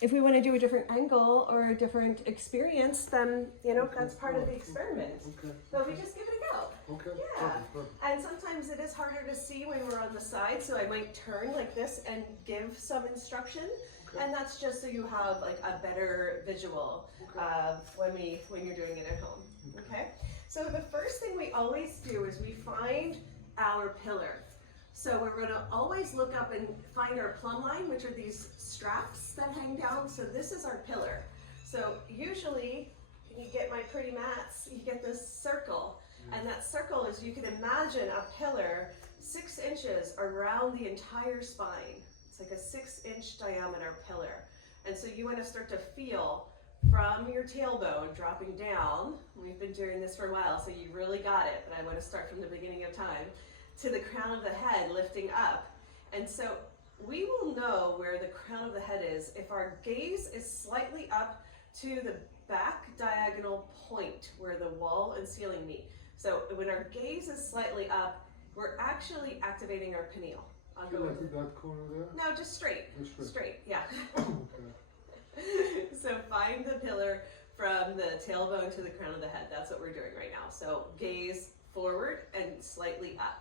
if we want to do a different angle or a different experience, then, you know, that's part of the experiment. Okay. So we just give it a go. Okay. Yeah. Perfect. And sometimes it is harder to see when we're on the side, so I might turn like this and give some instruction. Okay. And that's just so you have like a better visual of when you're doing it at home. Okay. So the first thing we always do is we find our pillar. So we're going to always look up and find our plumb line, which are these straps that hang down. So this is our pillar. So usually, you get my pretty mats, you get this circle. And that circle is, you can imagine a pillar 6 inches around the entire spine. It's like a 6-inch diameter pillar. And so you want to start to feel from your tailbone dropping down. We've been doing this for a while, so you really got it, but I want to start from the beginning of time. To the crown of the head, lifting up. And so we will know where the crown of the head is if our gaze is slightly up to the back diagonal point where the wall and ceiling meet. So when our gaze is slightly up, we're actually activating our pineal. I'll go into that corner there? No, just straight. Straight, yeah. Okay. So find the pillar from the tailbone to the crown of the head. That's what we're doing right now. So gaze forward and slightly up.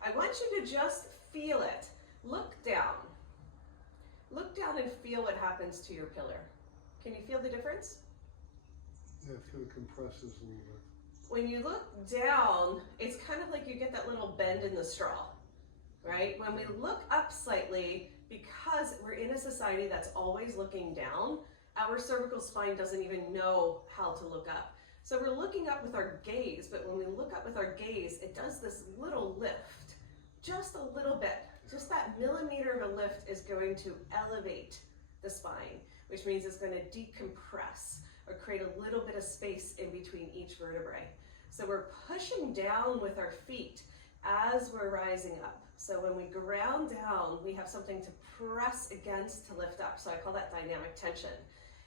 I want you to just feel it. Look down. Look down and feel what happens to your pillar. Can you feel the difference? Yeah, it kind of compresses a little bit. When you look down, it's kind of like you get that little bend in the straw, right? When we look up slightly, because we're in a society that's always looking down, our cervical spine doesn't even know how to look up. So we're looking up with our gaze, but when we look up with our gaze, it does this little lift, just a little bit. Just that millimeter of a lift is going to elevate the spine, which means it's going to decompress or create a little bit of space in between each vertebrae. So we're pushing down with our feet as we're rising up. So when we ground down, we have something to press against to lift up. So I call that dynamic tension.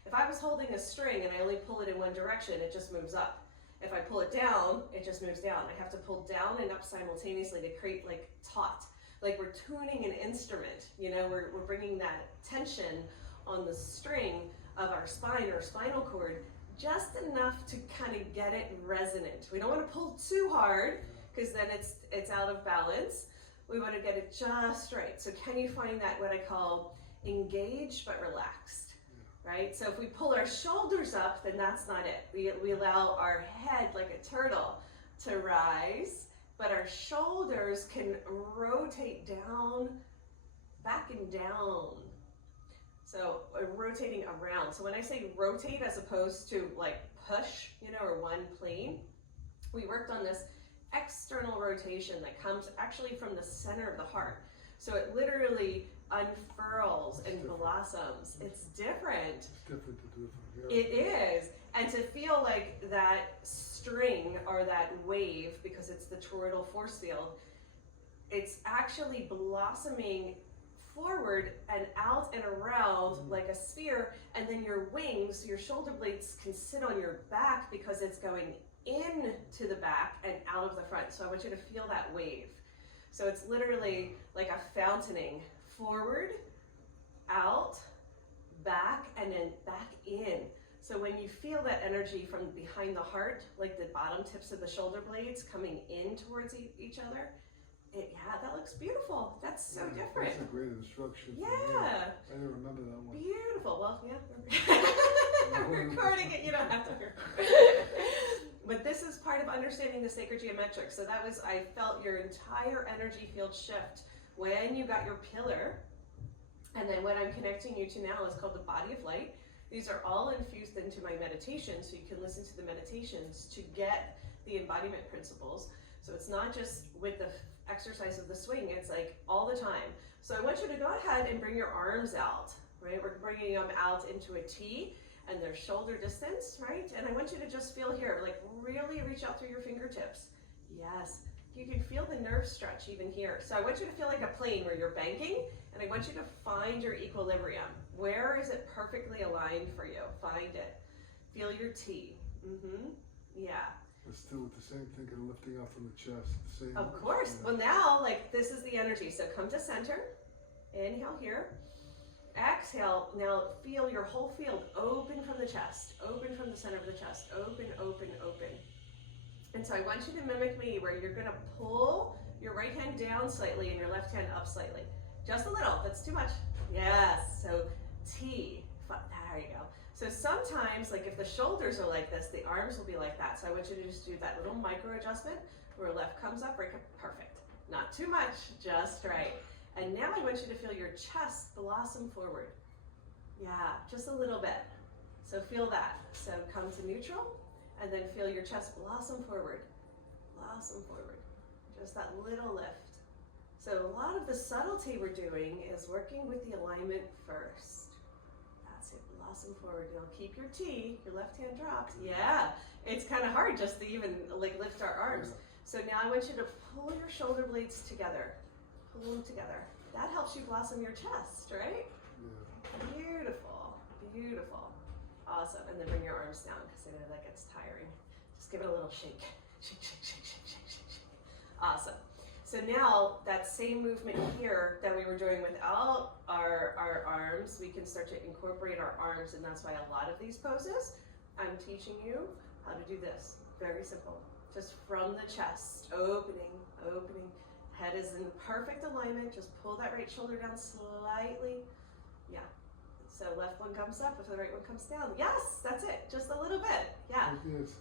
If I was holding a string and I only pull it in one direction, it just moves up. If I pull it down, it just moves down. I have to pull down and up simultaneously to create like taut, like we're tuning an instrument. You know, we're bringing that tension on the string of our spine or spinal cord just enough to kind of get it resonant. We don't want to pull too hard because then it's out of balance. We want to get it just right. So can you find that what I call engaged but relaxed? Right? So if we pull our shoulders up, then that's not it. We allow our head like a turtle to rise, but our shoulders can rotate down, back and down. So rotating around. So when I say rotate as opposed to like push, you know, or one plane, we worked on this external rotation that comes actually from the center of the heart. So it literally unfurls and blossoms. It's different. It's different to do it from here. It is. And to feel like that string or that wave, because it's the toroidal force field, it's actually blossoming forward and out and around like a sphere, and then your wings, your shoulder blades can sit on your back because it's going in to the back and out of the front. So I want you to feel that wave. So it's literally like a fountaining, forward, out, back, and then back in. So when you feel that energy from behind the heart, like the bottom tips of the shoulder blades coming in towards each other, yeah, that looks beautiful. That's so different. That's a great instruction. Yeah. I didn't remember that one. Beautiful. Well, yeah. I'm recording it. You don't have to. But this is part of understanding the sacred geometric. So that was, I felt your entire energy field shift when you got your pillar. And then what I'm connecting you to now is called the body of light. These are all infused into my meditation, so you can listen to the meditations to get the embodiment principles. So it's not just with the exercise of the swing, it's like all the time. So I want you to go ahead and bring your arms out, right? We're bringing them out into a T, and they're shoulder distance, right? And I want you to just feel here, like really reach out through your fingertips. Yes, you can feel the nerve stretch even here. So I want you to feel like a plane where you're banking, and I want you to find your equilibrium. Where is it perfectly aligned for you? Find it. Feel your T. Yeah. But still with the same thing, kind of lifting up from the chest. The same. Of course. Well, now, like, this is the energy. So come to center. Inhale here. exhale, now feel your whole field open from the chest, open from the center of the chest, open, open, open. And so I want you to mimic me where you're gonna pull your right hand down slightly and your left hand up slightly. Just a little, that's too much. Yes, so T, there you go. So sometimes, like if the shoulders are like this, the arms will be like that. So I want you to just do that little micro adjustment where left comes up, right, perfect. Not too much, just right. And now I want you to feel your chest blossom forward. Yeah, just a little bit. So feel that. So come to neutral and then feel your chest blossom forward. Blossom forward. Just that little lift. So a lot of the subtlety we're doing is working with the alignment first. That's it, blossom forward. Now keep your T, your left hand dropped. Yeah, it's kind of hard just to even like lift our arms. Yeah. So now I want you to pull your shoulder blades together. Pull them together. That helps you blossom your chest, right? Yeah. Beautiful, beautiful. Awesome, and then bring your arms down because I know that gets tiring. Just give it a little shake. Shake, shake, shake, shake, shake, shake, shake. Awesome. So now that same movement here that we were doing without our arms, we can start to incorporate our arms, and that's why a lot of these poses, I'm teaching you how to do this. Very simple. Just from the chest, opening, opening. Head is in perfect alignment. Just pull that right shoulder down slightly. Yeah. So left one comes up, if the right one comes down. Yes, that's it. Just a little bit. Yeah.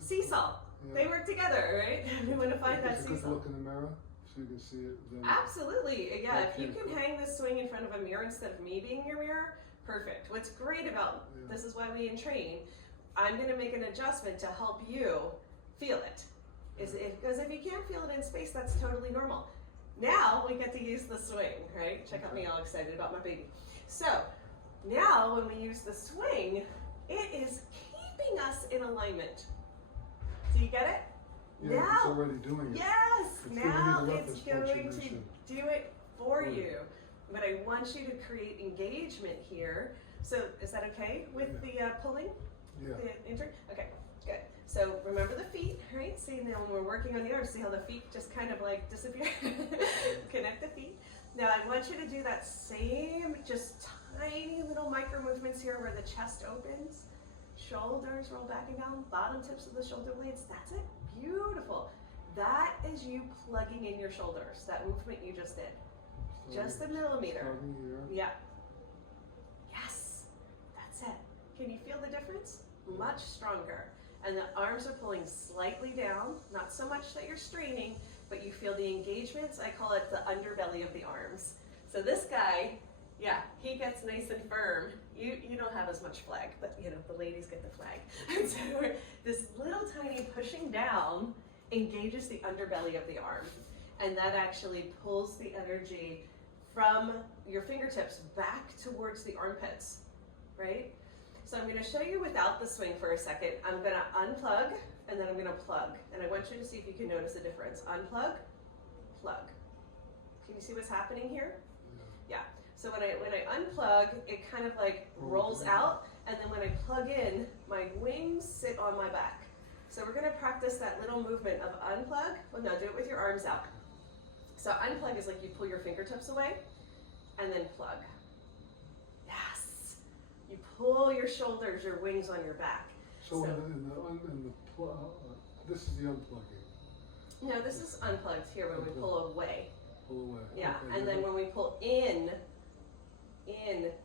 Seesaw. Yeah. They work together, right? We want to find that It's a good seesaw. look in the mirror so you can see it. Then Absolutely. Yeah. If you Okay, can cool. hang this swing in front of a mirror instead of me being your mirror, perfect. What's great about this is why we train. I'm going to make an adjustment to help you feel it. Because if you can't feel it in space, that's totally normal. Now we get to use the swing, right? Check out me all excited about my baby. So now when we use the swing, it is keeping us in alignment. Do you get it? Yeah, now, it's already doing it. yes, It's now giving you the it's reference going to function. do it for For you. you. But I want you to create engagement here. So is that okay with the pulling? Yeah. The intern? Okay, good. So remember the feet, right? See now when we're working on the arms, see how the feet just kind of like disappear? Connect the feet. Now I want you to do that same, just tiny little micro movements here where the chest opens, shoulders roll back and down, bottom tips of the shoulder blades. That's it. Beautiful. That is you plugging in your shoulders, that movement you just did. Just a millimeter. Starting here. Yeah. Yes. That's it. Can you feel the difference? Much stronger. And the arms are pulling slightly down, not so much that you're straining, but you feel the engagements. I call it the underbelly of the arms. So this guy, yeah, he gets nice and firm. You don't have as much flag, but you know, the ladies get the flag. And so this little tiny pushing down engages the underbelly of the arm. And that actually pulls the energy from your fingertips back towards the armpits, right? So I'm going to show you without the swing for a second. I'm going to unplug and then I'm going to plug. And I want you to see if you can notice the difference. Unplug, plug. Can you see what's happening here? Yeah. So when I unplug, it kind of like rolls out. And then when I plug in, my wings sit on my back. So we're going to practice that little movement of unplug. Well, no, do it with your arms out. So unplug is like you pull your fingertips away and then plug. Yes. You pull your shoulders, your wings on your back. So this is the unplugging. No, this is unplugged here when we pull away. Pull away. Yeah, Okay, and then when we pull in,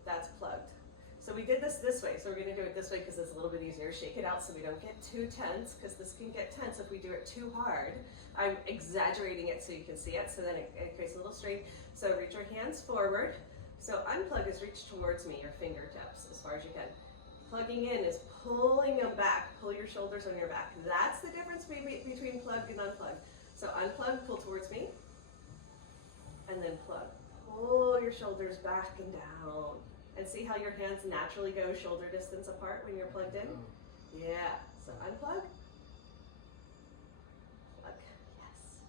that's plugged. So we did this way, so we're going to do it this way because it's a little bit easier. Shake it out so we don't get too tense, because this can get tense if we do it too hard. I'm exaggerating it so you can see it, so then it creates a little strain. So reach your hands forward. So unplug is reach towards me, your fingertips, as far as you can. Plugging in is pulling them back. Pull your shoulders on your back. That's the difference between plug and unplug. So unplug, pull towards me, and then plug. Pull your shoulders back and down. And see how your hands naturally go shoulder distance apart when you're plugged in? Yeah. So unplug. Plug. Yes.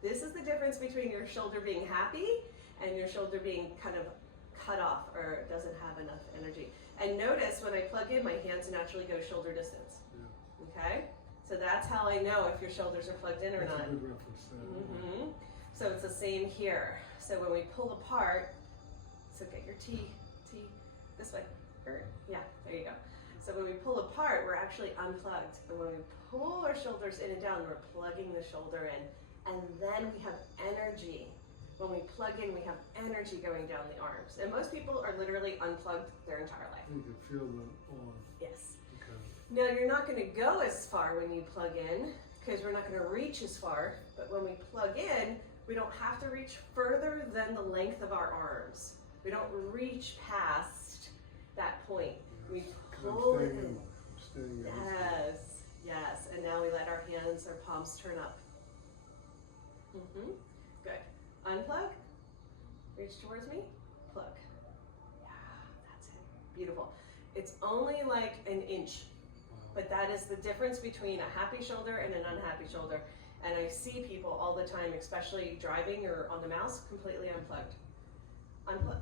This is the difference between your shoulder being happy and your shoulder being kind of cut off or doesn't have enough energy. And notice when I plug in, my hands naturally go shoulder distance. Yeah. Okay? So that's how I know if your shoulders are plugged in or that's not. A good reference there. So it's the same here. So when we pull apart, so get your T, This way. Yeah, there you go. So when we pull apart, we're actually unplugged. And when we pull our shoulders in and down, we're plugging the shoulder in. And then we have energy. When we plug in, we have energy going down the arms. And most people are literally unplugged their entire life. You can feel the on. Yes. Okay. Now, you're not going to go as far when you plug in, because we're not going to reach as far. But when we plug in, we don't have to reach further than the length of our arms. We don't reach past that point. We pull it in. I'm staying in. Yes, yes. And now we let our hands, our palms turn up. Good. Unplug. Reach towards me. Plug. Yeah, that's it. Beautiful. It's only like an inch, but that is the difference between a happy shoulder and an unhappy shoulder. And I see people all the time, especially driving or on the mouse, completely unplugged.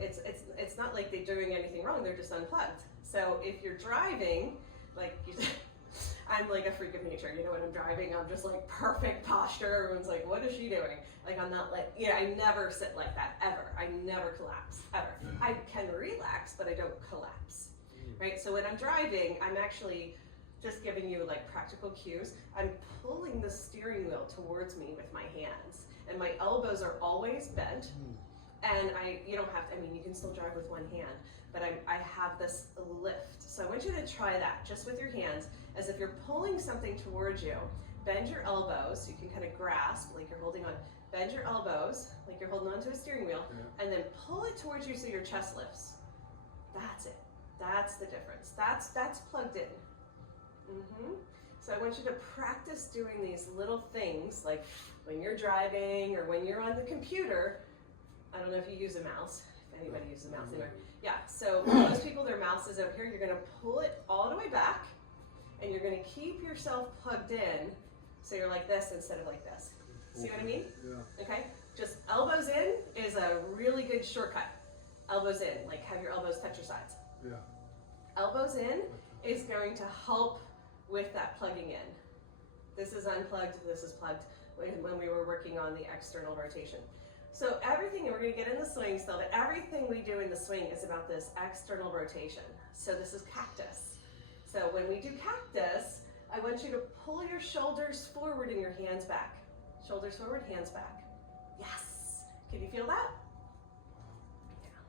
It's not like they're doing anything wrong, they're just unplugged. So if you're driving, like you said, I'm like a freak of nature, you know, when I'm driving, I'm just like perfect posture. Everyone's like, what is she doing? Like, I'm not like, yeah, I never sit like that, ever. I never collapse, ever. I can relax, but I don't collapse, right? So when I'm driving, I'm actually just giving you like practical cues. I'm pulling the steering wheel towards me with my hands, and my elbows are always bent. And you don't have to, I mean, you can still drive with one hand, but I have this lift. So I want you to try that just with your hands, as if you're pulling something towards you. Bend your elbows, so you can kind of grasp like you're holding on. Bend your elbows like you're holding onto a steering wheel, and then pull it towards you so your chest lifts. That's it. That's the difference. That's plugged in. So I want you to practice doing these little things, like when you're driving or when you're on the computer. I don't know if you use a mouse, if anybody uses a mouse anywhere. Yeah, so most people, their mouse is over here. You're gonna pull it all the way back, and you're gonna keep yourself plugged in, so you're like this instead of like this. See what I mean? Yeah. Okay, just elbows in is a really good shortcut. Elbows in, like have your elbows touch your sides. Yeah. Elbows in is going to help with that plugging in. This is unplugged, this is plugged when we were working on the external rotation. So everything, and we're going to get in the swing still, but everything we do in the swing is about this external rotation. So this is cactus. So when we do cactus, I want you to pull your shoulders forward and your hands back. Shoulders forward, hands back. Yes. Can you feel that? Yeah.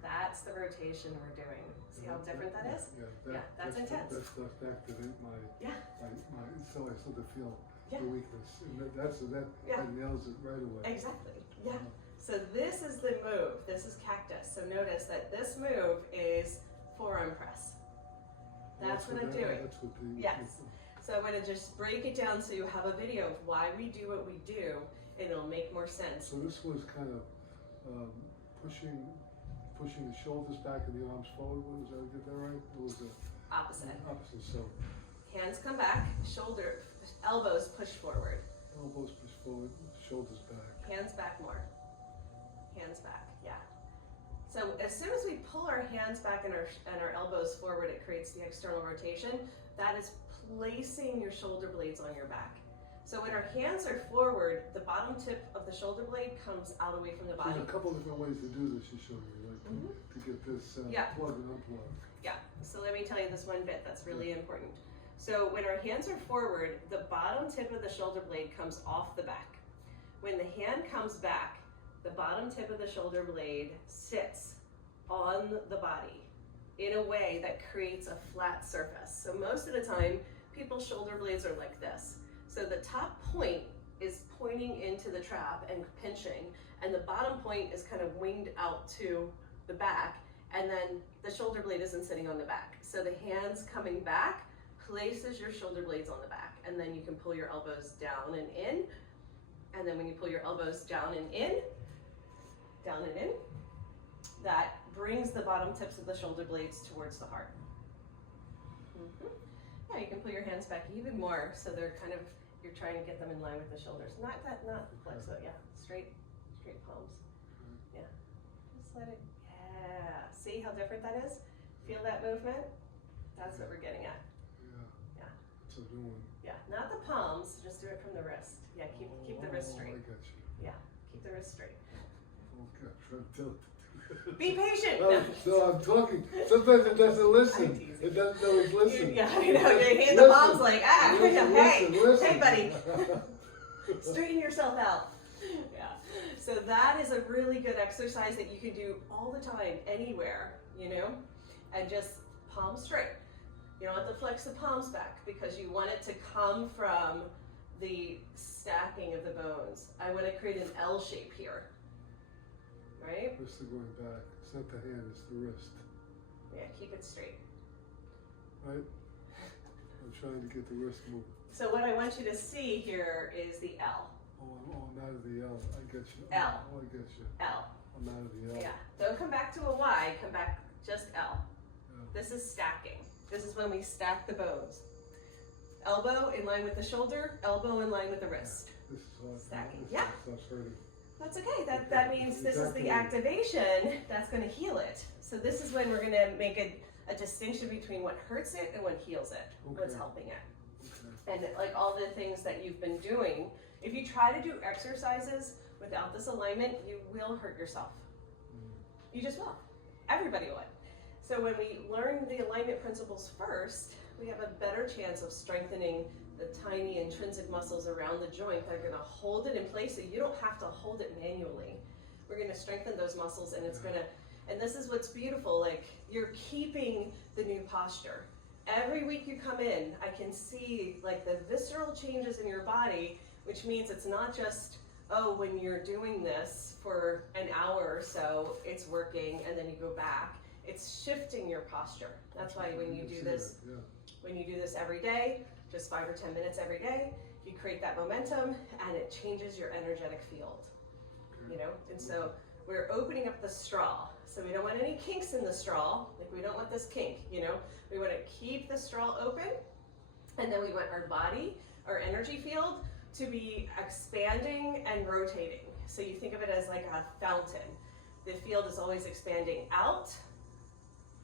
That's the rotation we're doing. See how different that is? Yeah, that's intense. That's to activate my so I start to feel the weakness. And that nails it right away. Exactly. Yeah. So this is the move. This is cactus. So notice that this move is forearm press. That's what I'm doing. That's what the yes. So I'm going to just break it down so you have a video of why we do what we do, and it'll make more sense. So this was kind of pushing the shoulders back and the arms forward. Was that, get that right? It was the opposite. Opposite. So hands come back, elbows push forward. Elbows push forward, shoulders back. Hands back more. Hands back. Yeah. So as soon as we pull our hands back and our elbows forward, it creates the external rotation. That is placing your shoulder blades on your back. So when our hands are forward, the bottom tip of the shoulder blade comes out away from the body. There's a couple different ways to do this, you showed me, like to get this plug and unplug. Yeah, so let me tell you this one bit that's really important. So when our hands are forward, the bottom tip of the shoulder blade comes off the back. When the hand comes back, the bottom tip of the shoulder blade sits on the body in a way that creates a flat surface. So most of the time, people's shoulder blades are like this. So the top point is pointing into the trap and pinching, and the bottom point is kind of winged out to the back, and then the shoulder blade isn't sitting on the back. So the hands coming back places your shoulder blades on the back, and then you can pull your elbows down and in, and then when you pull your elbows down and in, that brings the bottom tips of the shoulder blades towards the heart. Yeah, you can pull your hands back even more, so they're kind of, you're trying to get them in line with the shoulders. Not flex, but yeah, straight palms. Yeah, just let it, yeah. See how different that is? Feel that movement? That's what we're getting at. Yeah. So doing. Yeah, not the palms, just do it from the wrist. Yeah, keep the wrist straight. I got you. Yeah, keep the wrist straight. Okay, try to tilt. Be patient. No, I'm talking. Sometimes it doesn't I'm listen. teasing. It doesn't always listen. Yeah, I know. Your hand the Listen. mom's like, hey, Listen. hey, buddy, straighten yourself out. Yeah. So that is a really good exercise that you can do all the time, anywhere, you know, and just palms straight. You don't have to flex the palms back because you want it to come from the stacking of the bones. I want to create an L shape here, right? Wrists are going back. It's not the hand, it's the wrist. Yeah, keep it straight. Right? I'm trying to get the wrist moving. So what I want you to see here is the L. Oh, I'm out of the L. I get you. L. Oh, I get you. L. I'm out of the L. Yeah. Don't come back to a Y, come back just L. Yeah. This is stacking. This is when we stack the bones. Elbow in line with the shoulder, elbow in line with the wrist. This is hard. Stacking. This Yeah. Stops hurting. That's okay. That means this is the activation that's going to heal it. So this is when we're going to make a distinction between what hurts it and what heals it, what's Okay. helping it. Okay. And like all the things that you've been doing, if you try to do exercises without this alignment, you will hurt yourself. You just will. Everybody would. So when we learn the alignment principles first, we have a better chance of strengthening the tiny intrinsic muscles around the joint that are going to hold it in place so you don't have to hold it manually. We're going to strengthen those muscles, and it's going to, and this is what's beautiful, like you're keeping the new posture. Every week you come in, I can see like the visceral changes in your body, which means it's not just, oh, when you're doing this for an hour or so, it's working, and then you go back. It's shifting your posture. That's why when you do this, when you do this every day, just 5 or 10 minutes every day, you create that momentum and it changes your energetic field, you know? And so we're opening up the straw. So we don't want any kinks in the straw. Like we don't want this kink, you know? We want to keep the straw open, and then we want our body, our energy field to be expanding and rotating. So you think of it as like a fountain. The field is always expanding out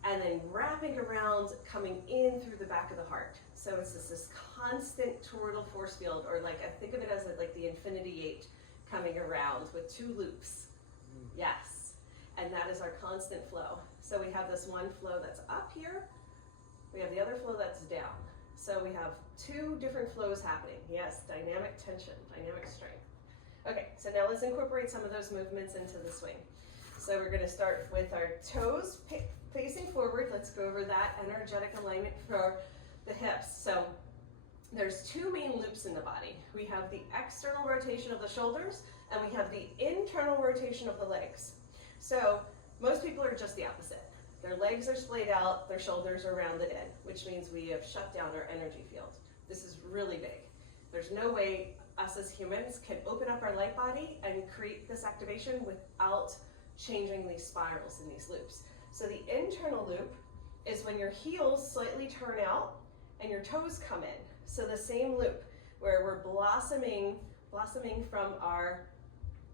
and then wrapping around, coming in through the back of the heart. So it's this constant toroidal force field, or like I think of it as like the infinity 8 coming around with 2 loops. Yes, and that is our constant flow. So we have this one flow that's up here, we have the other flow that's down. So we have 2 different flows happening. Yes, dynamic tension, dynamic strength. Okay, so now let's incorporate some of those movements into the swing. So we're gonna start with our toes facing forward. Let's go over that energetic alignment for the hips. So there's 2 main loops in the body. We have the external rotation of the shoulders, and we have the internal rotation of the legs. So most people are just the opposite. Their legs are splayed out, their shoulders are rounded in, which means we have shut down our energy field. This is really big. There's no way us as humans can open up our light body and create this activation without changing these spirals and these loops. So the internal loop is when your heels slightly turn out and your toes come in. So the same loop where we're blossoming from our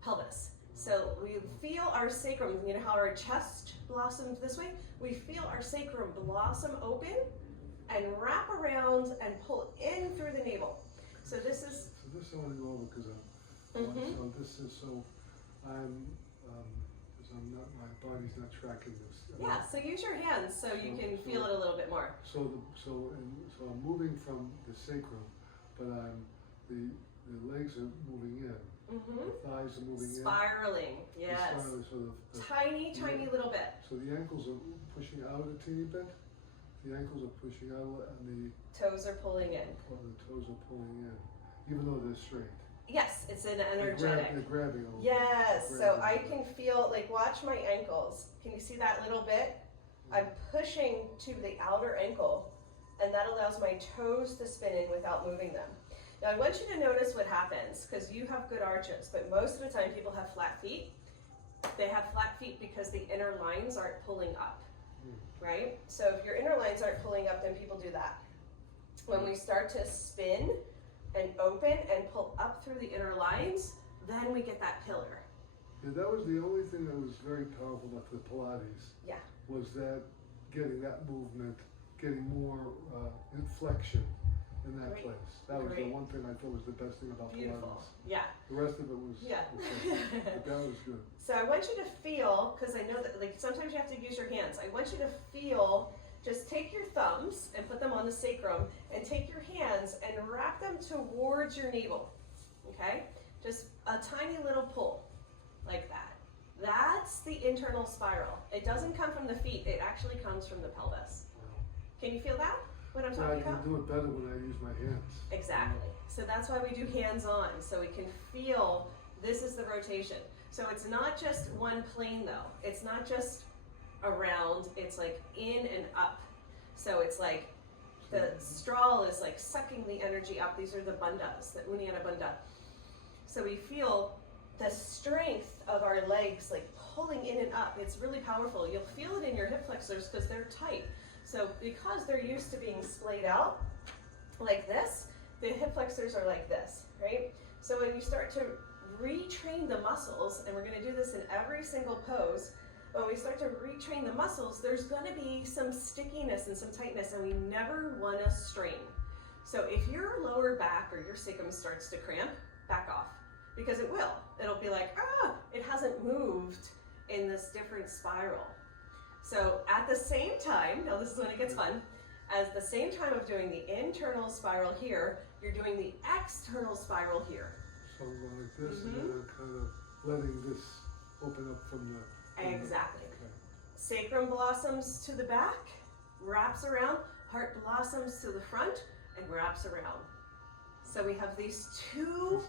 pelvis. So we feel our sacrum, you know how our chest blossoms this way? We feel our sacrum blossom open and wrap around and pull in through the navel. So this is... So this I want to go over because so this is so I'm not, my body's not tracking this. Yeah, so use your hands so you can feel it a little bit more. So I'm moving from the sacrum, but the legs are moving in. The thighs are moving Spiraling, yes. Spiraling, so Tiny little bit. So the ankles are pushing out a teeny bit. The ankles are pushing out, and the toes are pulling in. The toes are pulling in, even though they're straight. Yes, it's an energetic. They're grabbing a little yes, bit. so I can feel, like watch my ankles. Can you see that little bit? I'm pushing to the outer ankle, and that allows my toes to spin in without moving them. Now I want you to notice what happens, because you have good arches, but most of the time people have flat feet. They have flat feet because the inner lines aren't pulling up, right? So if your inner lines aren't pulling up, then people do that. When we start to spin and open and pull up through the inner lines, then we get that pillar. Yeah, that was the only thing that was very powerful about the Pilates. Yeah. Was that getting that movement, getting more inflection in that Great. place. That was the Great. one thing I thought was the best thing about Beautiful. Pilates. Yeah. The rest of it was Yeah. okay, but that was good. So I want you to feel, because I know that like sometimes you have to use your hands. I want you to feel, just take your thumbs and put them on the sacrum and take your hands and wrap them towards your navel. Okay? Just a tiny little pull like that. That's the internal spiral. It doesn't come from the feet, it actually comes from the pelvis. Can you feel that? What I'm talking I can about? do it better when I use my hands. Exactly. So that's why we do hands-on, so we can feel this is the rotation. So it's not just one plane though. It's not just around, it's like in and up. So it's like the straw is like sucking the energy up. These are the bandhas, the Uddiyana bandha. So we feel the strength of our legs like pulling in and up. It's really powerful. You'll feel it in your hip flexors because they're tight. So because they're used to being splayed out like this, the hip flexors are like this, right? So when you start to retrain the muscles, and we're going to do this in every single pose, when we start to retrain the muscles, there's going to be some stickiness and some tightness, and we never want to strain. So if your lower back or your sacrum starts to cramp, back off, because it will. It'll be like, it hasn't moved in this different spiral. So at the same time, now this is when it gets fun, at the same time of doing the internal spiral here, you're doing the external spiral here. So I'm going like this, and then I'm kind of letting this open up from the... Exactly. Okay. Sacrum blossoms to the back, wraps around, heart blossoms to the front, and wraps around. So we have these two,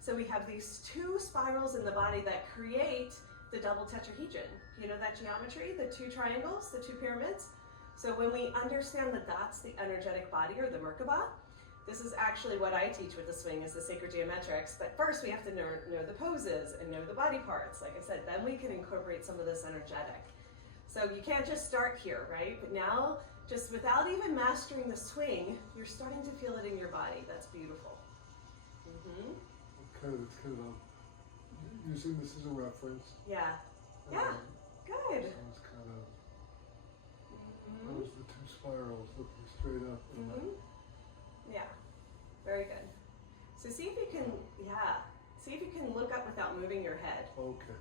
so we have these two spirals in the body that create the double tetrahedron. You know that geometry, the two triangles, the two pyramids? So when we understand that that's the energetic body, or the Merkaba, this is actually what I teach with the swing, is the sacred geometrics. But first we have to know the poses and know the body parts. Like I said, then we can incorporate some of this energetic. So you can't just start here, right? But now, just without even mastering the swing, you're starting to feel it in your body. That's beautiful. It's kind of using this as a reference. Yeah. Yeah. Good. So it's kind of, that was the two spirals looking straight up. Yeah. Very good. So see if you can, see if you can look up without moving your head. Okay.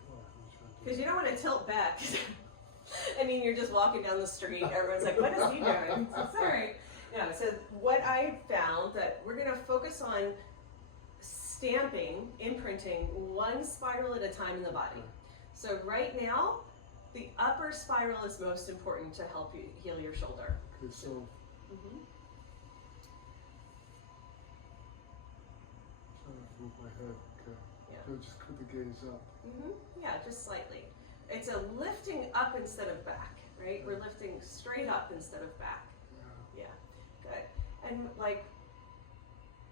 Because you don't want to tilt back. I mean, you're just walking down the street. Everyone's like, what is he doing? Sorry. Yeah, so what I found that we're going to focus on stamping, imprinting one spiral at a time in the body. So right now, the upper spiral is most important to help you heal your shoulder. Okay, so... Trying to move my head, okay. Yeah. So just put the gaze up. Yeah, just slightly. It's a lifting up instead of back, right? We're lifting straight up instead of back. Yeah, good. And like,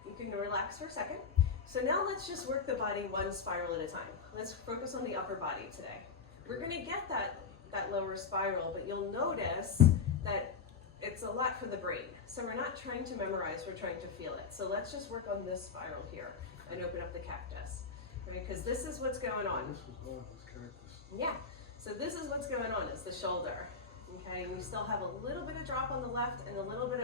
you can relax for a second. So now let's just work the body one spiral at a time. Let's focus on the upper body today. We're gonna get that lower spiral, but you'll notice that it's a lot for the brain. So we're not trying to memorize, we're trying to feel it. So let's just work on this spiral here and open up the cactus, right? Because this is what's going on. This was this cactus. Yeah, so this is what's going on, is the shoulder, okay? And we still have a little bit of drop on the left and a little bit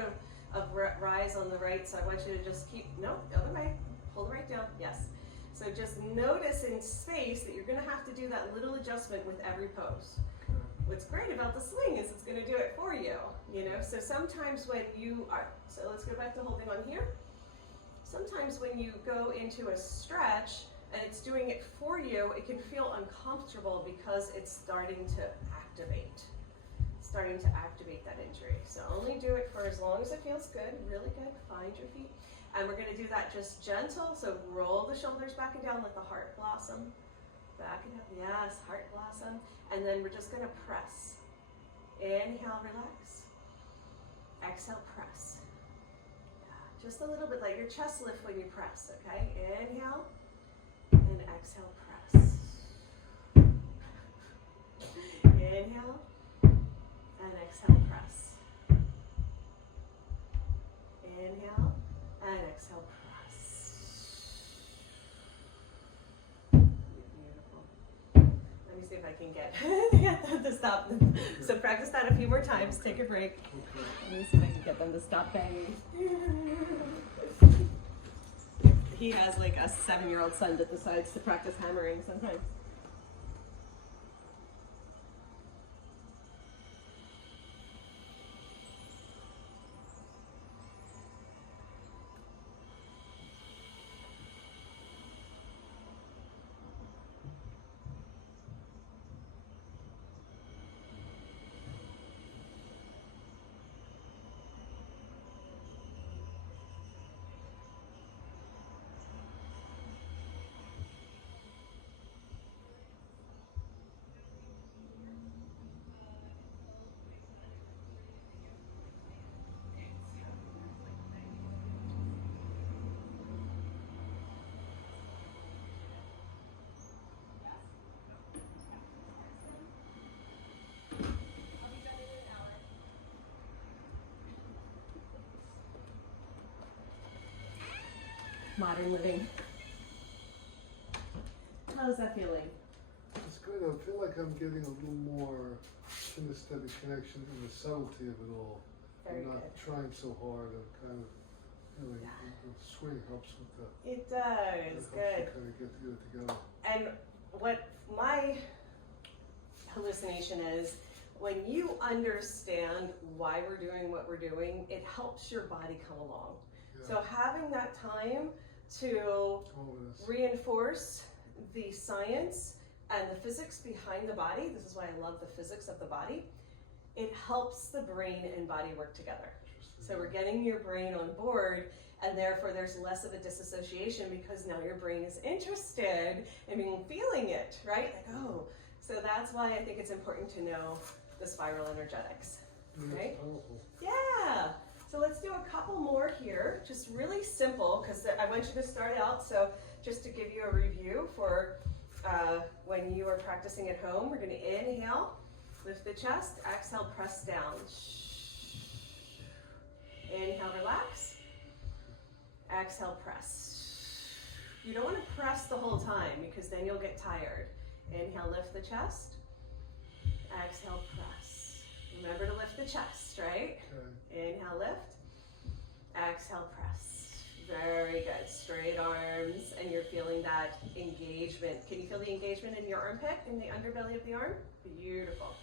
of rise on the right, so I want you to just keep, no, the other way, hold it right down, yes. So just notice in space that you're gonna have to do that little adjustment with every pose. Okay. What's great about the swing is it's gonna do it for you, you know? So sometimes when you are, so let's go back to holding on here. Sometimes when you go into a stretch, and it's doing it for you, it can feel uncomfortable because it's starting to activate. It's starting to activate that injury. So only do it for as long as it feels good, really good. Find your feet. And we're gonna do that just gentle. So roll the shoulders back and down, let the heart blossom. Back and down, yes, heart blossom. And then we're just gonna press. Inhale, relax. Exhale, press. Yeah, just a little bit, let your chest lift when you press, okay? Inhale. And exhale, press. Inhale, and exhale, press. Inhale, and exhale, press. Beautiful. Let me see if I can get them to stop. So practice that a few more times. Take a break. Okay. Let me see if I can get them to stop banging. He has like a 7-year-old son that decides to practice hammering sometimes. Modern living. How's that feeling? It's good. I feel like I'm getting a little more kinesthetic connection in the subtlety of it all. Very I'm not good. trying so hard. I'm kind of feeling the swing helps with the. It does. Good. Kind of get it together. And what my hallucination is, when you understand why we're doing what we're doing, it helps your body come along. Yeah. So having that time to All of this. reinforce the science and the physics behind the body, this is why I love the physics of the body, it helps the brain and body work together. So we're getting your brain on board, and therefore there's less of a disassociation because now your brain is interested in feeling it, right? Like, oh, so that's why I think it's important to know the spiral energetics, Yeah, right? it's powerful. Yeah. So let's do a couple more here, just really simple, because I want you to start out. So just to give you a review for when you are practicing at home, we're going to inhale, lift the chest, exhale, press down. Inhale, relax. Exhale, press. You don't want to press the whole time because then you'll get tired. Inhale, lift the chest. Exhale, press. Remember to lift the chest, right? Okay. Inhale, lift. Exhale, press. Very good. Straight arms, and you're feeling that engagement. Can you feel the engagement in your armpit, in the underbelly of the arm? Beautiful.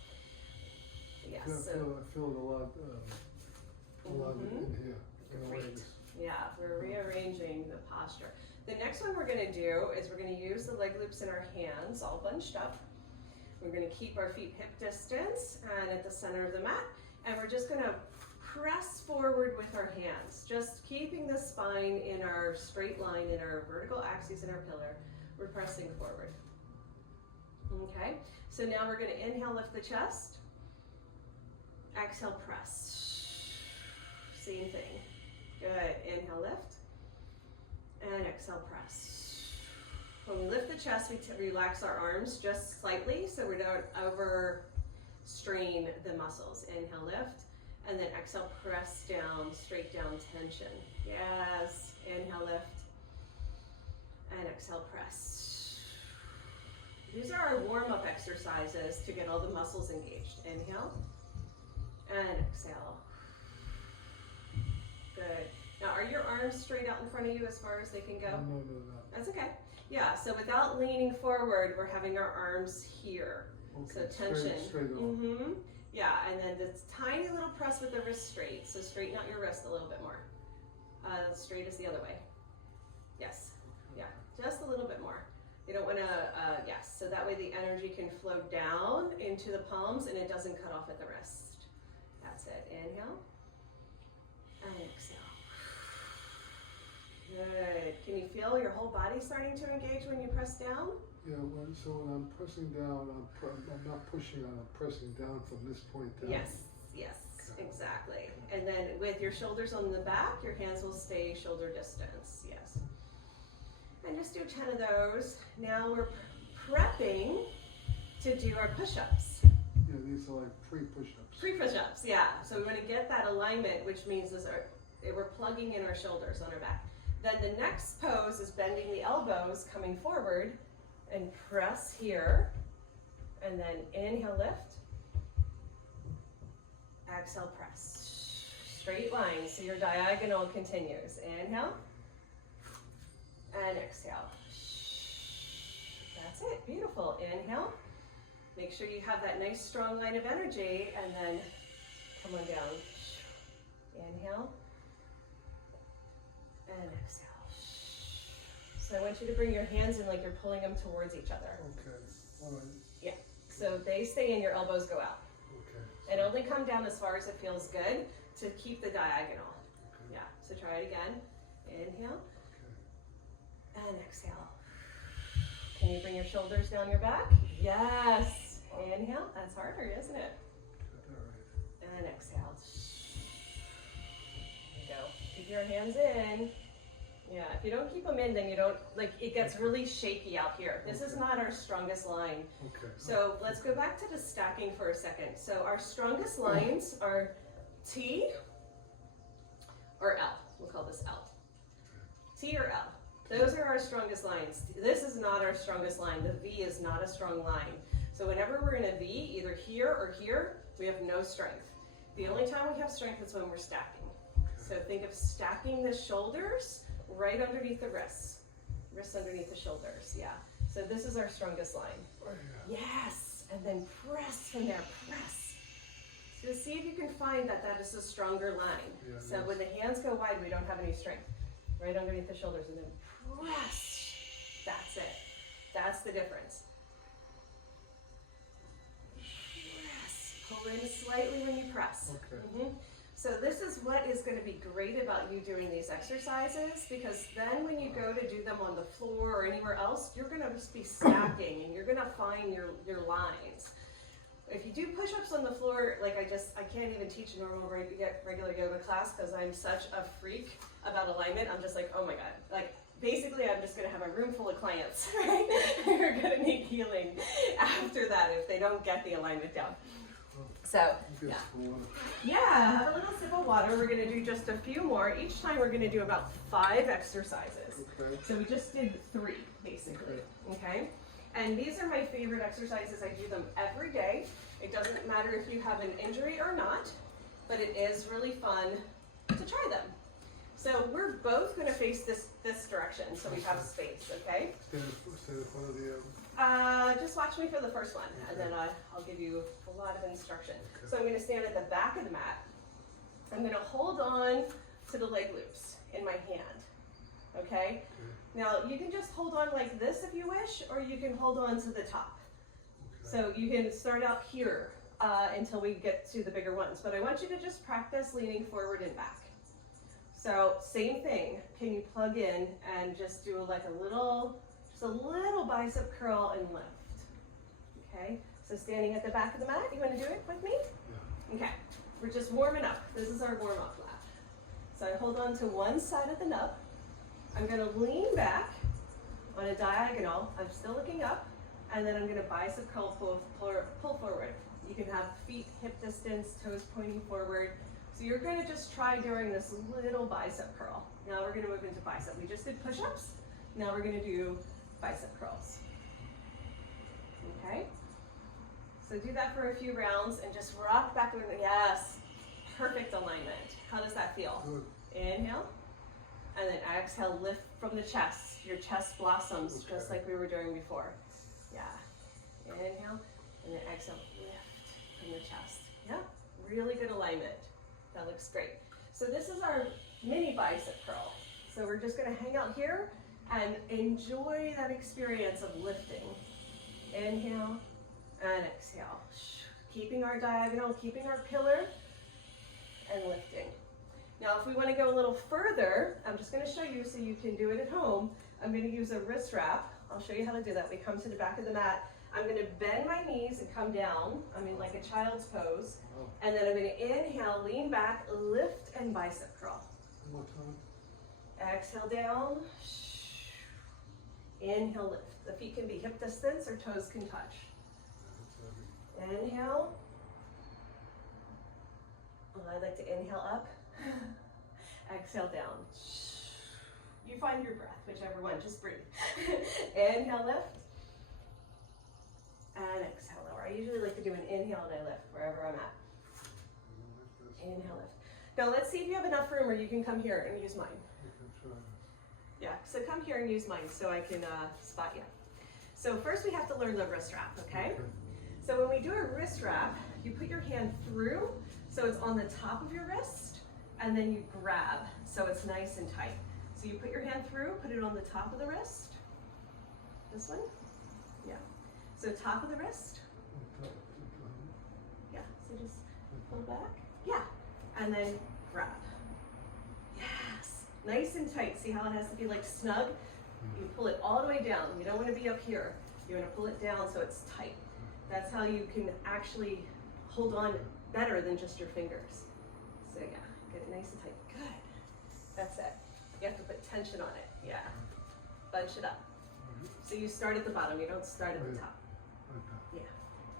Yes. Yeah, So, I feel it a lot in here. In Great. awareness. yeah, we're rearranging the posture. The next one we're going to do is we're going to use the leg loops in our hands, all bunched up. We're going to keep our feet hip distance and at the center of the mat, and we're just going to press forward with our hands, just keeping the spine in our straight line, in our vertical axis in our pillar. We're pressing forward. Okay, so now we're going to inhale, lift the chest. Exhale, press. Same thing. Good. Inhale, lift. And exhale, press. When we lift the chest, we relax our arms just slightly so we don't overstrain the muscles. Inhale, lift. And then exhale, press down, straight down tension. Yes. Inhale, lift. And exhale, press. These are our warm-up exercises to get all the muscles engaged. Inhale. And exhale. Good. Now, are your arms straight out in front of you as far as they can go? No. That's okay. Yeah, so without leaning forward, we're having our arms here. Okay. So tension. Straight on. Yeah, and then this tiny little press with the wrist straight. So straighten out your wrist a little bit more. Straight is the other way. Yes. Yeah, just a little bit more. You don't want to, yes. So that way the energy can flow down into the palms and it doesn't cut off at the wrist. That's it. Inhale. And exhale. Good. Can you feel your whole body starting to engage when you press down? Yeah, when I'm pressing down, I'm not pushing on, I'm pressing down from this point down. Yes, exactly. And then with your shoulders on the back, your hands will stay shoulder distance, yes. And just do 10 of those. Now we're prepping to do our push-ups. Yeah, these are like pre-push-ups. Pre-push-ups, yeah. So we want to get that alignment, which means we're plugging in our shoulders on our back. Then the next pose is bending the elbows, coming forward, and press here, And then inhale, lift. Exhale, press. Straight line, so your diagonal continues. Inhale. And exhale. That's it, beautiful. Inhale. Make sure you have that nice strong line of energy, and then come on down. Inhale. And exhale. So I want you to bring your hands in like you're pulling them towards each other. Okay, all right. Yeah, so they stay in, your elbows go out. Okay. And only come down as far as it feels good to keep the diagonal. Okay. Yeah, so try it again. Inhale. Okay. And exhale. Can you bring your shoulders down your back? Yes. Inhale. That's harder, isn't it? Got that right. And exhale. There you go. Keep your hands in. Yeah, if you don't keep them in, then you don't, like, it gets really shaky out here. This is not our strongest line. Okay. So let's go back to the stacking for a second. So our strongest lines are T or L. We'll call this L. T or L. Those are our strongest lines. This is not our strongest line. The V is not a strong line. So whenever we're in a V, either here or here, we have no strength. The only time we have strength is when we're stacking. So think of stacking the shoulders right underneath the wrists. Wrists underneath the shoulders, yeah. So this is our strongest line. Oh, yeah. Yes, and then press from there, press. So see if you can find that that is a stronger line. Yeah, So yes. when the hands go wide, we don't have any strength. Right underneath the shoulders, and then press. That's it. That's the difference. Press. Pull in slightly when you press. Okay. So this is what is going to be great about you doing these exercises, because then when you go to do them on the floor or anywhere else, you're going to just be stacking and you're going to find your lines. If you do push-ups on the floor, like I can't even teach a normal regular yoga class because I'm such a freak about alignment. I'm just like, oh my God. Like, basically, I'm just going to have a room full of clients, right? Who are going to need healing after that if they don't get the alignment down. So, yeah. Yeah, have a little sip of water. We're going to do just a few more. Each time we're going to do about 5 exercises. Okay. So we just did 3, basically, okay? And these are my favorite exercises. I do them every day. It doesn't matter if you have an injury or not, but it is really fun to try them. So we're both going to face this direction, so we have space, okay? Stand in front of the Just watch me for the first one, and then I'll give you a lot of instruction. Okay. So I'm going to stand at the back of the mat. I'm going to hold on to the leg loops in my hand, okay? Now you can just hold on like this if you wish, or you can hold on to the top. Okay. So you can start out here until we get to the bigger ones, but I want you to just practice leaning forward and back. So same thing, can you plug in and just do like a little bicep curl and lift, okay? So standing at the back of the mat, you wanna do it with me? Yeah. Okay, we're just warming up. This is our warm up lap. So I hold on to one side of the nub. I'm gonna lean back on a diagonal. I'm still looking up, and then I'm gonna bicep curl, pull forward. You can have feet hip distance, toes pointing forward. So you're gonna just try doing this little bicep curl. Now we're gonna move into bicep. We just did push-ups. Now we're gonna do bicep curls. Okay? So do that for a few rounds and just rock back with it. Yes, perfect alignment. How does that feel? Good. Inhale, and then exhale, lift from the chest. Your chest blossoms, Okay. just like we were doing before. Yeah. Inhale, and then exhale, lift from the chest. Yeah, really good alignment. That looks great. So this is our mini bicep curl. So we're just gonna hang out here and enjoy that experience of lifting. Inhale and exhale. Keeping our diagonal, keeping our pillar, and lifting. Now if we want to go a little further, I'm just going to show you so you can do it at home. I'm going to use a wrist wrap. I'll show you how to do that. We come to the back of the mat. I'm going to bend my knees and come down. I'm in like a child's pose. Wow. And then I'm going to inhale, lean back, lift, and bicep curl. One more time. Exhale down. Inhale, lift. The feet can be hip distance or toes can touch. That's heavy. Inhale. And I like to inhale up. Exhale down. You find your breath, whichever one, just breathe. Inhale, lift. and exhale lower. I usually like to do an inhale and I lift wherever I'm at. Inhale, lift. Now let's see if you have enough room, or you can come here and use mine. Yeah, so come here and use mine so I can spot you. So first we have to learn the wrist wrap, okay? So when we do a wrist wrap, you put your hand through, so it's on the top of your wrist, and then you grab, so it's nice and tight. So you put your hand through, put it on the top of the wrist. This one? Yeah. So top of the wrist. Yeah, so just pull back. Yeah, and then grab. Yes, nice and tight. See how it has to be like snug? You pull it all the way down. You don't want to be up here. You want to pull it down so it's tight. That's how you can actually hold on better than just your fingers. So yeah, get it nice and tight. Good. That's it. You have to put tension on it. Yeah. Bunch it up. So you start at the bottom. You don't start at the top. Yeah.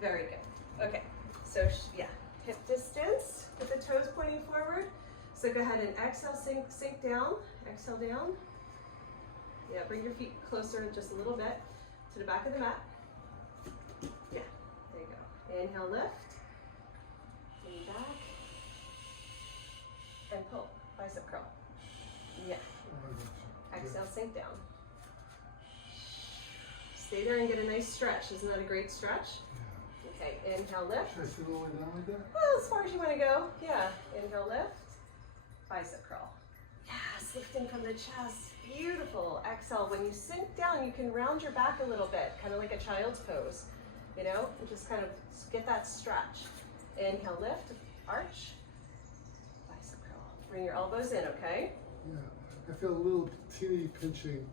Very good. Okay. So yeah, hip distance with the toes pointing forward. So go ahead and exhale, sink down. Exhale down. Yeah, bring your feet closer just a little bit to the back of the mat. Yeah, there you go. Inhale, lift. Lean back. And pull. Bicep curl. Yeah. Exhale, sink down. Stay there and get a nice stretch. Isn't that a great stretch? Okay, inhale, lift. Should I sit all the way down like that? Well, as far as you want to go. Yeah, inhale, lift. Bicep curl. Yes, lifting from the chest. Beautiful. Exhale. When you sink down, you can round your back a little bit, kind of like a child's pose, you know, and just kind of get that stretch. Inhale, lift, arch, bicep curl. Bring your elbows in, okay? Yeah, I feel a little teeny pinching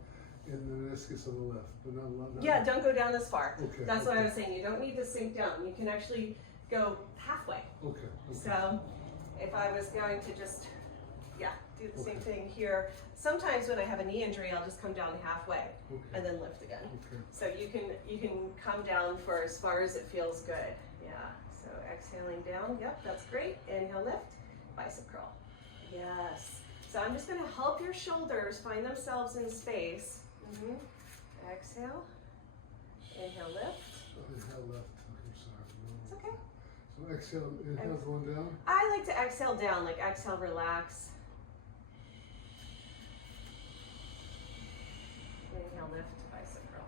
in the meniscus on the left, but not a lot. Yeah, don't go down this far. Okay. That's what I was saying. You don't need to sink down. You can actually go halfway. Okay. So if I was going to just, yeah, do the same thing here. Sometimes when I have a knee injury, I'll just come down halfway and then lift again. Okay. So you can come down for as far as it feels good. Yeah. So exhaling down. Yep, that's great. Inhale, lift, bicep curl. Yes. So I'm just going to help your shoulders find themselves in space. Exhale. Inhale, lift. Inhale, left. I'm sorry. It's okay. So exhale, inhale going down? I like to exhale down, like exhale, relax. Inhale, lift, bicep curl.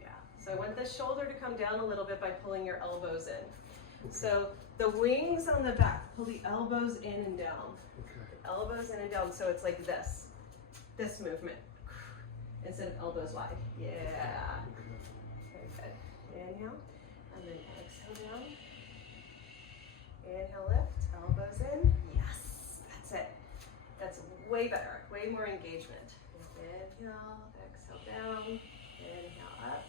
Yeah. So I want the shoulder to come down a little bit by pulling your elbows in. Okay. So the wings on the back, pull the elbows in and down. Okay. The elbows in and down, so it's like this movement, instead of elbows wide. Yeah. Okay. Very good. Inhale, and then exhale down. Inhale, lift, elbows in. Yes, that's it. That's way better, way more engagement. Inhale, exhale down, inhale up.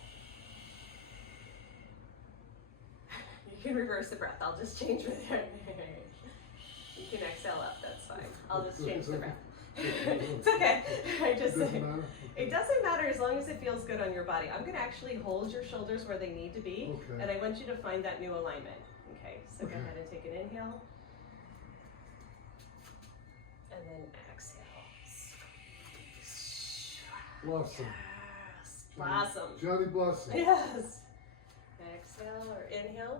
You can reverse the breath. I'll just change with it. You can exhale up, that's fine. I'll just change the breath. It's okay. It doesn't matter as long as it feels good on your body. I'm going to actually hold your shoulders where they need to be, and I want you to find that new alignment. Okay, so go ahead and take an inhale, and then exhale. Blossom. Yes, blossom. Johnny Blossom. Yes. Exhale or inhale,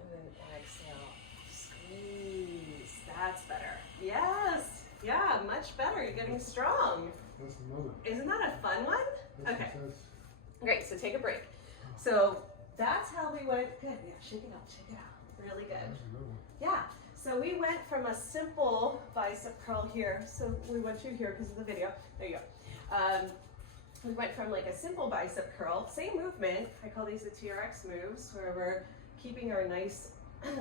and then exhale. Squeeze. That's better. Yes. Yeah, much better. You're getting strong. That's another. Isn't that a fun one? That's Okay. intense. Great. So take a break. So that's how we went. Good. Yeah. Shake it out. Shake it out. Really good. That's another one. Yeah. So we went from a simple bicep curl here. So we want you here because of the video. There you go. We went from like a simple bicep curl, same movement. I call these the TRX moves, where we're keeping our nice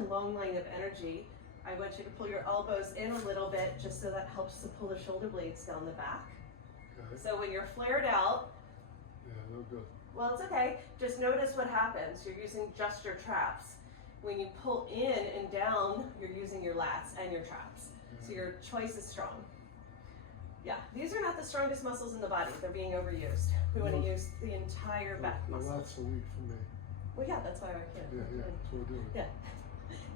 long line of energy. I want you to pull your elbows in a little bit, just so that helps to pull the shoulder blades down the back. Okay. So when you're flared out, Yeah, no good. well, it's okay. Just notice what happens. You're using just your traps. When you pull in and down, you're using your lats and your traps. So your choice is strong. Yeah, these are not the strongest muscles in the body. They're being overused. We want to use the entire back The muscle. lats are weak for me. Well, yeah, that's why I can't. Yeah, that's what we're doing. Yeah.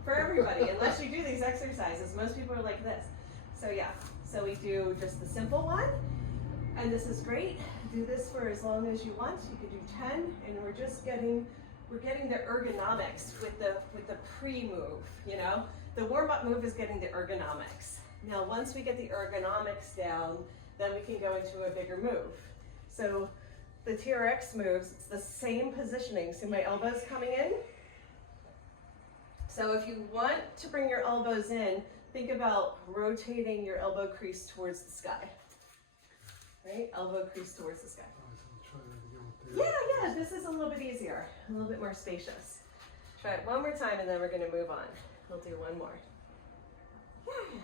For everybody, unless you do these exercises, most people are like this. So yeah, so we do just the simple one, and this is great. do this for as long as you want. You could do 10, and we're getting the ergonomics with the pre-move, you know? The warm-up move is getting the ergonomics. Now, once we get the ergonomics down, then we can go into a bigger move. So the TRX moves, it's the same positioning. See my elbows coming in? So if you want to bring your elbows in, think about rotating your elbow crease towards the sky. Right? Elbow crease towards the sky. Yeah, this is a little bit easier, a little bit more spacious. Try it one more time and then we're gonna move on. We'll do one more. Yeah.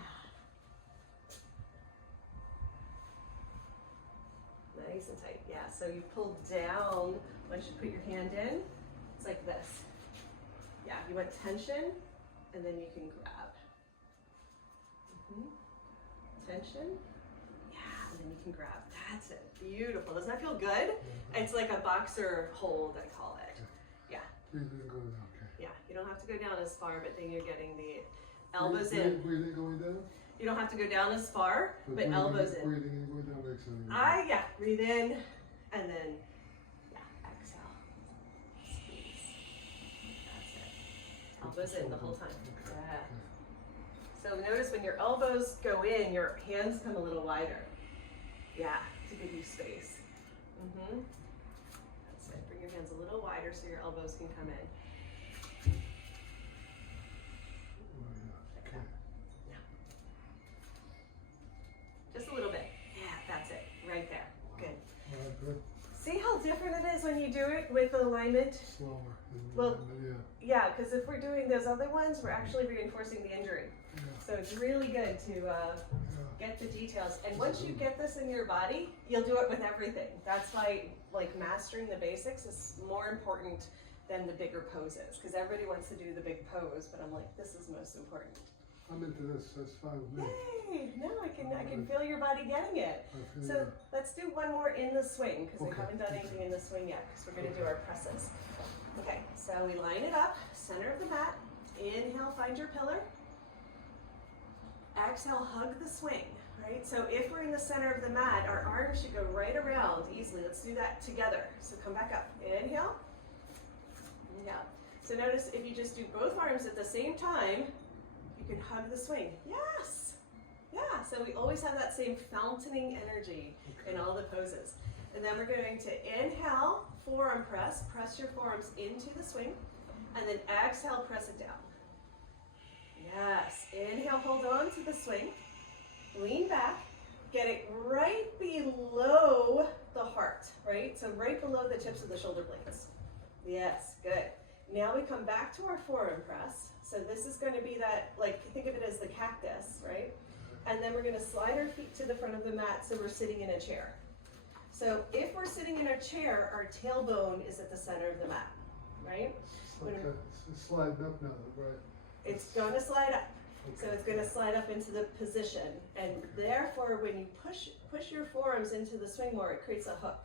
Nice and tight, yeah. So you pull down, once you put your hand in, it's like this. Yeah, you want tension, and then you can grab. Tension, yeah, and then you can grab. That's it, beautiful. Doesn't that feel good? It's like a boxer hold, I call it. Yeah. Yeah, you don't have to go down as far, but then you're getting the elbows in. Breathing going down? You don't have to go down as far, but breathing, elbows in. Breathing in, going down, exhaling. Yeah, breathe in, and then, yeah, exhale. Squeeze. That's it. Elbows in the whole time. Yeah. So notice when your elbows go in, your hands come a little wider. Yeah, to give you space. That's it. Bring your hands a little wider so your elbows can come in. Just a little bit. Yeah, that's it. Right there. Good. See how different it is when you do it with alignment? Slower. Well, yeah, because if we're doing those other ones, we're actually reinforcing the injury. Yeah. So it's really good to get the details. And once you get this in your body, you'll do it with everything. That's why, like, mastering the basics is more important than the bigger poses. Because everybody wants to do the big pose, but I'm like, this is most important. I'm into this, that's fine with me. Yay! No, I can feel your body getting it. So let's do one more in the swing, because we haven't done anything in the swing yet, because we're going to do our presses. Okay, so we line it up, center of the mat. Inhale, find your pillar. Exhale, hug the swing, right? So if we're in the center of the mat, our arms should go right around easily. Let's do that together. So come back up. Inhale. Yeah. So notice if you just do both arms at the same time, you can hug the swing. Yes. Yeah. So we always have that same fountaining energy in all the poses. And then we're going to inhale, forearm press. Press your forearms into the swing. And then exhale, press it down. Yes. Inhale, hold on to the swing. Lean back. Get it right below the heart, right? So right below the tips of the shoulder blades. Yes, good. Now we come back to our forearm press. So this is going to be that, like, think of it as the cactus, right? And then we're going to slide our feet to the front of the mat so we're sitting in a chair. So if we're sitting in a chair, our tailbone is at the center of the mat, right? It's sliding up now, right? It's going to slide up. So it's going to slide up into the position. And therefore, when you push your forearms into the swing more, it creates a hook.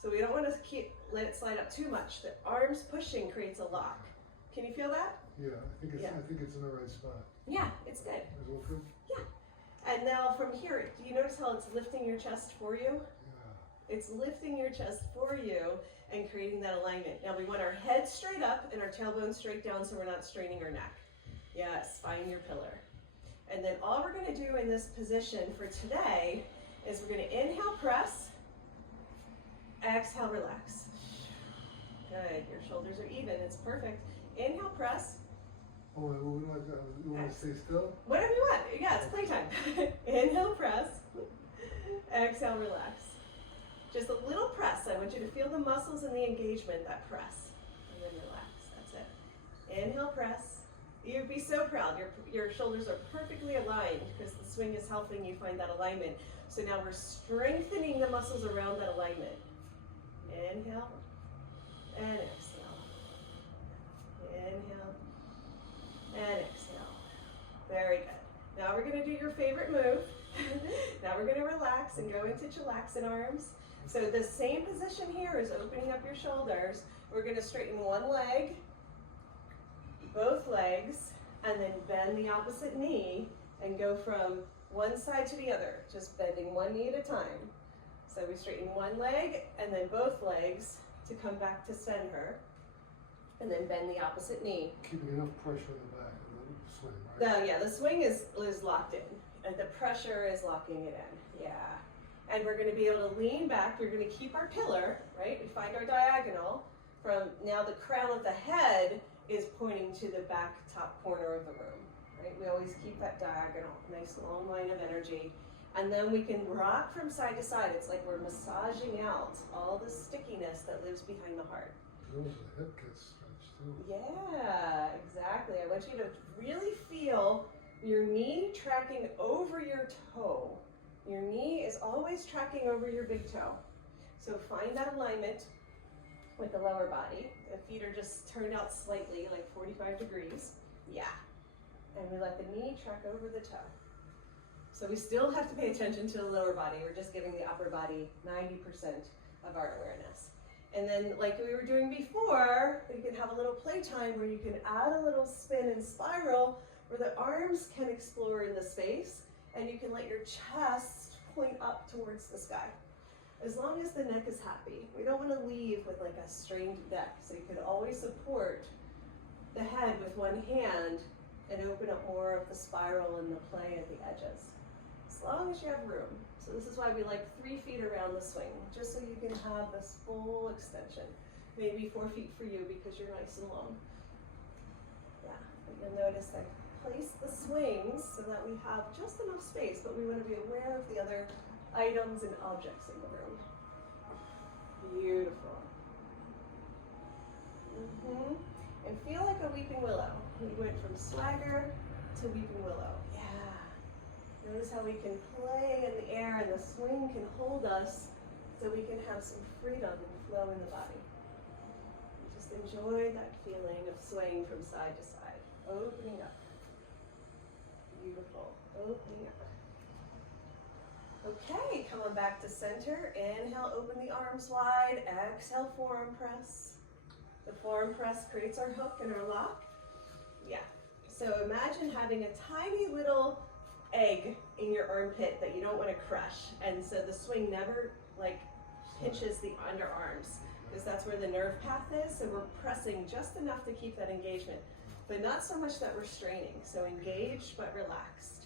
So we don't want to let it slide up too much. The arms pushing creates a lock. Can you feel that? Yeah, I think it's in the right spot. Yeah, it's good. Is it good? Yeah. And now from here, do you notice how it's lifting your chest for you? Yeah. It's lifting your chest for you and creating that alignment. Now we want our head straight up and our tailbone straight down so we're not straining our neck. Yes, find your pillar. And then all we're going to do in this position for today is we're going to inhale, press, exhale, relax. Good, your shoulders are even, it's perfect. Inhale, press. Oh, you want to stay still? Whatever you want, yeah, it's playtime. Inhale, press, exhale, relax. Just a little press, I want you to feel the muscles and the engagement, that press. And then relax, that's it. Inhale, press. You'd be so proud. Your shoulders are perfectly aligned because the swing is helping you find that alignment. So now we're strengthening the muscles around that alignment. Inhale and exhale. Inhale and exhale. Very good. Now we're going to do your favorite move. Now we're going to relax and go into chillaxin arms. So the same position here is opening up your shoulders. We're going to straighten one leg, both legs, and then bend the opposite knee and go from one side to the other, just bending one knee at a time. So we straighten one leg and then both legs to come back to center. And then bend the opposite knee. Keeping enough pressure in the back and the swing, right? Yeah, the swing is locked in. And the pressure is locking it in. Yeah. And we're going to be able to lean back. We're going to keep our pillar, right? We find our diagonal. From now the crown of the head is pointing to the back top corner of the room, right? We always keep that diagonal, nice long line of energy. And then we can rock from side to side. It's like we're massaging out all the stickiness that lives behind the heart. Notice the hip gets stretched too. Yeah, exactly. I want you to really feel your knee tracking over your toe. Your knee is always tracking over your big toe. So find that alignment with the lower body. The feet are just turned out slightly, like 45 degrees. Yeah. And we let the knee track over the toe. So we still have to pay attention to the lower body. We're just giving the upper body 90% of our awareness. And then, like we were doing before, you can have a little playtime where you can add a little spin and spiral where the arms can explore in the space and you can let your chest point up towards the sky. As long as the neck is happy. We don't want to leave with like a strained neck. So you can always support the head with one hand and open up more of the spiral and the play at the edges. As long as you have room. So this is why we like 3 feet around the swing, just so you can have this full extension. Maybe 4 feet for you because you're nice and long. Yeah, and you'll notice I place the swings so that we have just enough space, but we want to be aware of the other items and objects in the room. Beautiful. And feel like a weeping willow. We went from swagger to weeping willow. Yeah. Notice how we can play in the air and the swing can hold us so we can have some freedom and flow in the body. Just enjoy that feeling of swaying from side to side, opening up. Beautiful, opening up. Okay, come on back to center. Inhale, open the arms wide. Exhale, forearm press. The forearm press creates our hook and our lock. Yeah, so imagine having a tiny little egg in your armpit that you don't want to crush, and so the swing never like pinches the underarms because that's where the nerve path is. So we're pressing just enough to keep that engagement, but not so much that we're straining. So engaged but relaxed.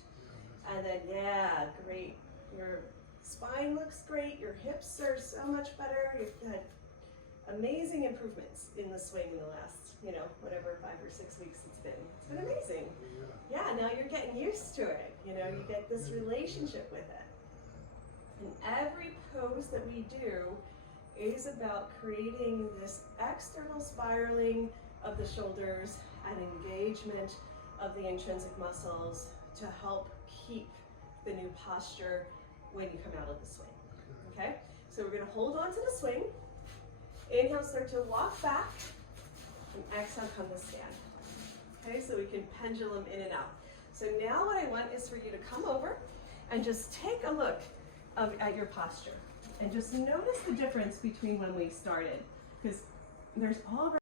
And then yeah, great. Your spine looks great. Your hips are so much better. You've had amazing improvements in the swing in the last, whatever 5 or 6 weeks it's been. It's been amazing. Yeah, now you're getting used to it. You get this relationship with it. And every pose that we do is about creating this external spiraling of the shoulders and engagement of the intrinsic muscles to help keep the new posture when you come out of the swing. Okay? So we're going to hold on to the swing. Inhale, start to walk back. And exhale, come to stand. Okay, so we can pendulum in and out. So now what I want is for you to come over and just take a look at your posture. And just notice the difference between when we started. Because there's all